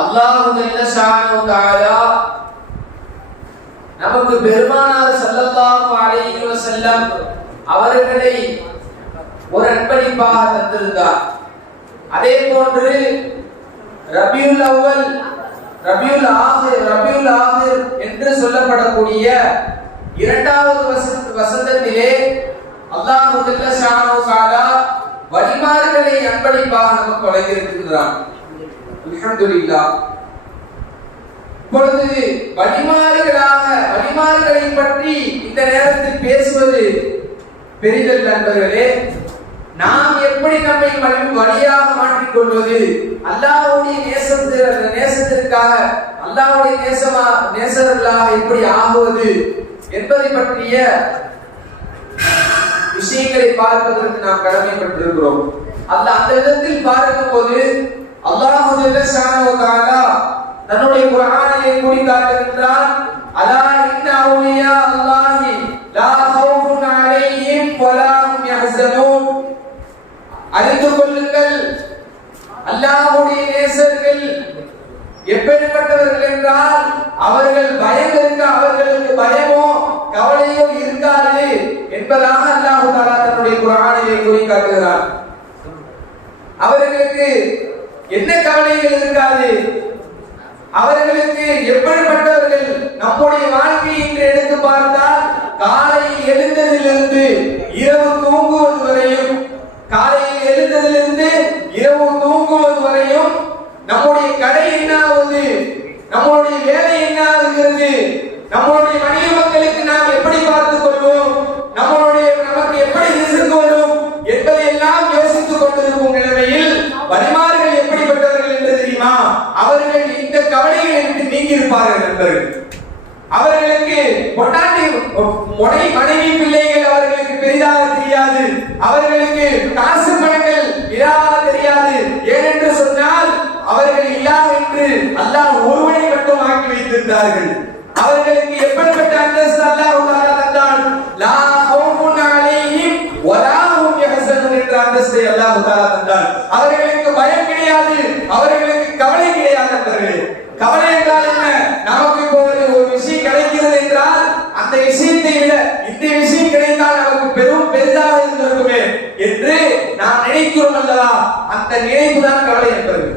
அல்லாஹ் ஜல்ல ஷானஹு தஆலா நமக்கு பெருமானார் ஸல்லல்லாஹு அலைஹி வஸல்லம் அவர்களை ஒரு அன்பளிப்பாக தந்திருந்தார். அதே போன்று ரபியுல் அவ்வல், ரபியுல் ஆகிர் என்று சொல்லப்படக்கூடிய இரண்டாவது வசந்தத்திலே அல்லாஹ் ஜல்ல ஷானஹு தஆலா வழிமார்களை அன்பளிப்பாக நமக்கு வழங்கியிருக்கிறார். அல்ஹம்துலில்லாஹ். இப்பொழுது வழிமார்களை பற்றி இந்த நேரத்தில் பேசுவது பெரிதல் நண்பர்களே. நாம் எப்படி நம்மை வழியாக மாற்றிக் கொள்வது, அல்லாஹ்வுடைய நேசத்திற்காக அல்லாஹ்வுடைய நேசர்களாக எப்படி ஆகுவது என்பதை பற்றிய விஷயங்களை பார்ப்பதற்கு நாம் கடமைப்பட்டிருக்கிறோம். அந்த விதத்தில் பார்க்கும் போது அல்லாஹ் ஜல்ல ஷானஹு தஆலா தன்னுடைய குர்ஆனிலே கூறி காட்டுகின்றான், அலா இன்ன அவுலியா அல்லாஹி லா ஹவுஃபுன் அலைஹிம் வலா ஹும் யஹ்ஸனூன். அறிந்து கொள்ளுங்கள், அல்லாஹ்வுடைய நேசர்கள் எப்படிப்பட்டவர்கள் என்றால் அவர்களுக்கு பயமோ கவலையோ இருக்காது என்பதாக அல்லாஹ் தஆலா தன்னுடைய குர்ஆனிலே கூறி காட்டுகிறான். அவர்களுக்கு என்ன கவலைகள் இருக்காது. அவர்களுக்கு எப்படிப்பட்டவர்கள் நம்முடைய வாழ்க்கை என்று எடுத்து பார்த்தால் காலையில் எழுந்ததிலிருந்து இரவு தூங்குவது வரையும், நம்முடைய கடை என்ன ஆகுது, நம்முடைய வேலை என்ன ஆகுகிறது, நம்முடைய மனித மக்களுக்கு நாம் எப்படி பார்த்துக் கொள்வோம், நமக்கு எப்படி ரிஸ்க் வரும் என்பதை எல்லாம் யோசித்துக் கொண்டிருக்கும் நிலைமையில் வழிமார்கள் எப்படிப்பட்டவர்கள் என்று தெரியுமா? அவர்கள் இந்த கவலைகளை விட்டு நீங்கி இருப்பார்கள் நண்பர்கள். அவர்களுக்கு மனைவி பிள்ளைகள் அவர்களுக்கு பெரிதாக தெரியாது, அவர்களுக்கு காசு பணங்கள் இல்லாத தெரியாது. ஏனென்று சொன்னால் அவர்கள் இல்லாத என்று அல்லாஹ் ஒருவனை மட்டும் ஆக்கி வைத்திருந்தார்கள். அவர்களுக்கு எப்படிப்பட்ட அந்தஸ்து அல்லாஹ் தந்தான்? லா ஹவுஃபுன் அலைஹிம் வலா ஹும் யஹ்ஸனூன் என்ற அந்தஸ்தை அல்லாஹ் தந்தான். அவர்களுக்கு பயம் கிடையாது, அவர்களுக்கு கவலை கிடையாது. நண்பர்களே, கவலை என்றால் என்ன? நமக்கு இப்போ ஒரு விஷயம் கிடைக்கிறது என்றால் அந்த விஷயத்தை விட இந்த விஷயம் கிடைத்தால் நமக்கு பெரிதாக இருந்திருக்குமே என்று நாம் நினைக்கிறோம் அல்லவா? அந்த நினைப்பு தான் கவலை என்பது.